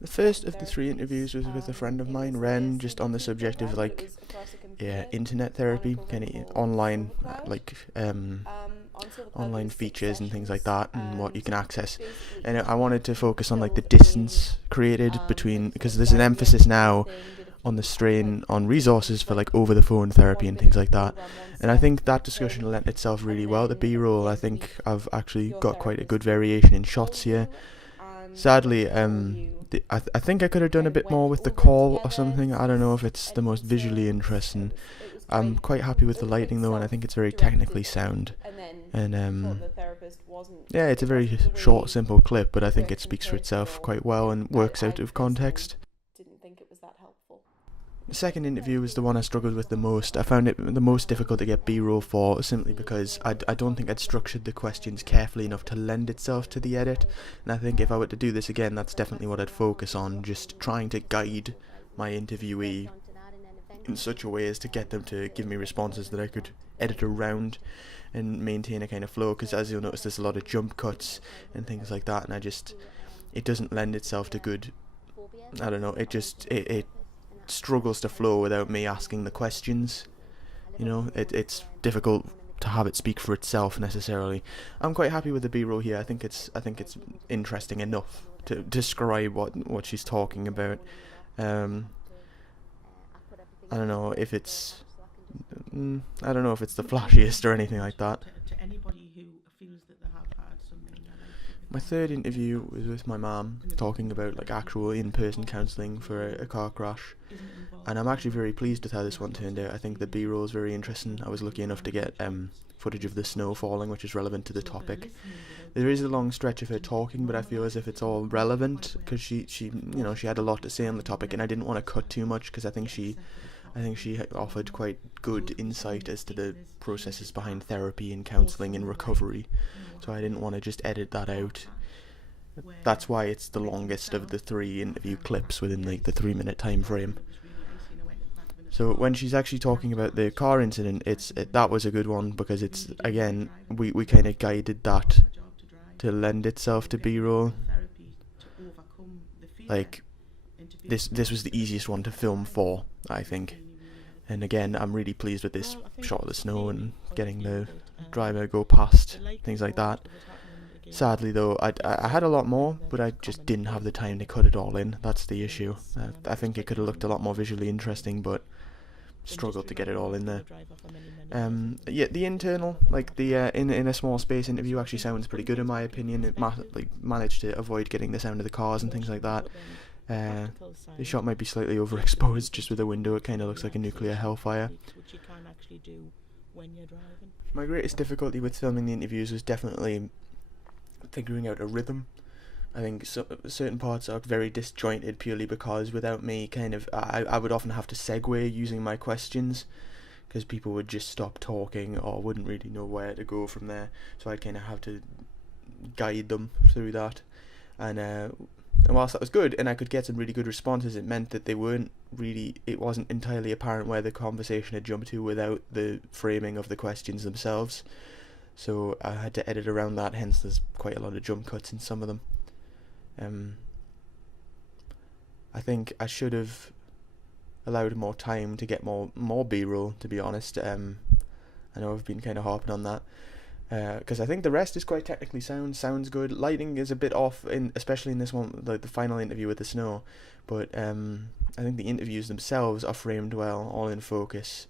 The first of the three interviews was with a friend of mine, Ren, just on the subject of like internet therapy, kind of online online features and things like that, and what you can access. And I wanted to focus on like the distance created between, because there's an emphasis now on the strain on resources for like over the phone therapy and things like that. And I think that discussion lent itself really well to B-roll. I think I've actually got quite a good variation in shots here. Sadly, I think I could have done a bit more with the call or something. I don't know if it's the most visually interesting. I'm quite happy with the lighting though, and I think it's very technically sound. And yeah, it's a very short, simple clip, but I think it speaks for itself quite well and works out of context. The second interview was the one I struggled with the most. I found it the most difficult to get B-roll for, simply because I don't think I'd structured the questions carefully enough to lend itself to the edit. And I think if I were to do this again, that's definitely what I'd focus on, just trying to guide my interviewee in such a way as to get them to give me responses that I could edit around and maintain a kind of flow, because as you'll notice, there's a lot of jump cuts and things like that, and it doesn't lend itself to good, I don't know, it struggles to flow without me asking the questions. You know, it's difficult to have it speak for itself necessarily. I'm quite happy with the B-roll here. I think it's interesting enough to describe what she's talking about. I don't know if it's the flashiest or anything like that. To anybody who feels that they have had something. My third interview was with my mum, talking about like actual in-person counselling for a car crash, and I'm actually very pleased with how this one turned out. I think the B-roll is very interesting. I was lucky enough to get footage of the snow falling, which is relevant to the topic. There is a long stretch of her talking, but I feel as if it's all relevant because she had a lot to say on the topic, and I didn't want to cut too much because I think she offered quite good insight as to the processes behind therapy and counselling and recovery, so I didn't want to just edit that out. That's why it's the longest of the three interview clips within like the 3-minute time frame. So when she's actually talking about the car incident, that was a good one, because it's, again, we kind of guided that to lend itself to B-roll. Like, this was the easiest one to film for, I think. And again, I'm really pleased with this shot of the snow and getting the driver go past, things like that. Sadly though, I had a lot more, but I just didn't have the time to cut it all in. That's the issue. I think it could have looked a lot more visually interesting, but struggled to get it all in there. Yeah, the internal, like the in a small space interview actually sounds pretty good in my opinion. It managed to avoid getting the sound of the cars and things like that. The shot might be slightly overexposed just with the window. It kind of looks like a nuclear hellfire. My greatest difficulty with filming the interviews was definitely figuring out a rhythm. I think certain parts are very disjointed purely because without me I would often have to segue using my questions, because people would just stop talking or wouldn't really know where to go from there, so I'd kind of have to guide them through that. And whilst that was good and I could get some really good responses, it meant that it wasn't entirely apparent where the conversation had jumped to without the framing of the questions themselves. So I had to edit around that, hence there's quite a lot of jump cuts in some of them. I think I should have allowed more time to get more B-roll, to be honest. I know I've been kind of harping on that, because I think the rest is quite technically sounds good. Lighting is a bit off, especially in this one, like the final interview with the snow, but I think the interviews themselves are framed well, all in focus.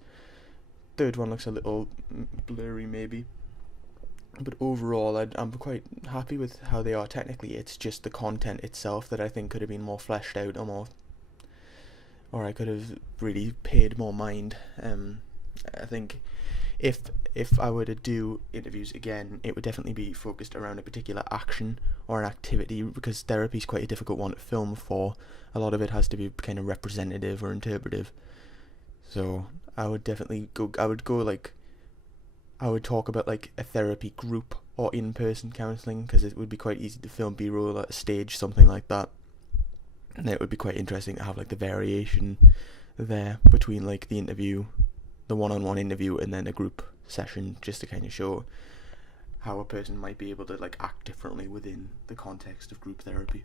Third one looks a little blurry maybe, but overall I'm quite happy with how they are technically. It's just the content itself that I think could have been more fleshed out, or I could have really paid more mind. I think if I were to do interviews again, it would definitely be focused around a particular action or an activity, because therapy is quite a difficult one to film for. A lot of it has to be kind of representative or interpretive. So I would definitely I would talk about like a therapy group or in-person counselling, because it would be quite easy to film B-roll at a stage, something like that. And it would be quite interesting to have like the variation there between like the interview, the one-on-one interview, and then a group session, just to kind of show how a person might be able to like act differently within the context of group therapy.